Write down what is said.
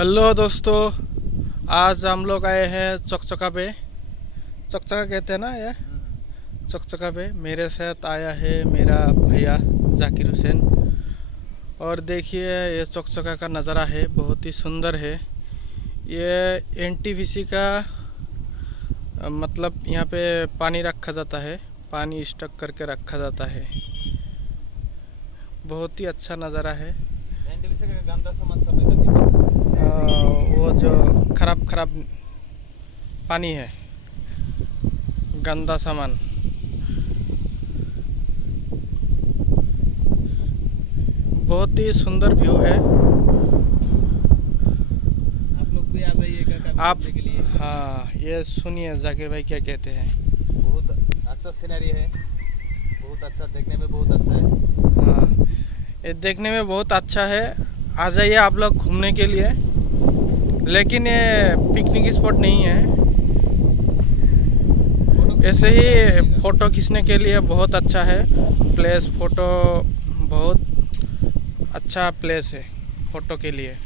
Hello दोस्तों, आज हम लोग आए हैं चकचका पे। चकचका कहते हैं ना ये, चकचका पे मेरे साथ आया है मेरा भैया जाकिर हुसैन। और देखिए ये चकचका का नज़ारा है, बहुत ही सुंदर है। ये एनटीपीसी का मतलब यहाँ पे पानी रखा जाता है, पानी स्टॉक करके रखा जाता है। बहुत ही अच्छा नज़ारा है। एनटीपीसी का गंदा सामान सब इधर निकलता है। वो जो खराब पानी है, गंदा सामान। बहुत ही सुंदर व्यू है। आप लोग भी आ जाइएगा कभी आप घूमने के लिए। हाँ, ये सुनिए जाकिर भाई क्या कहते हैं। बहुत अच्छा सीनरी है, बहुत अच्छा, देखने में बहुत अच्छा है। हाँ, ये देखने में बहुत अच्छा है। आ जाइए आप लोग घूमने के लिए, लेकिन ये पिकनिक स्पॉट नहीं है। ऐसे ही फ़ोटो खींचने के लिए बहुत अच्छा है प्लेस। फ़ोटो बहुत अच्छा प्लेस है फ़ोटो के लिए।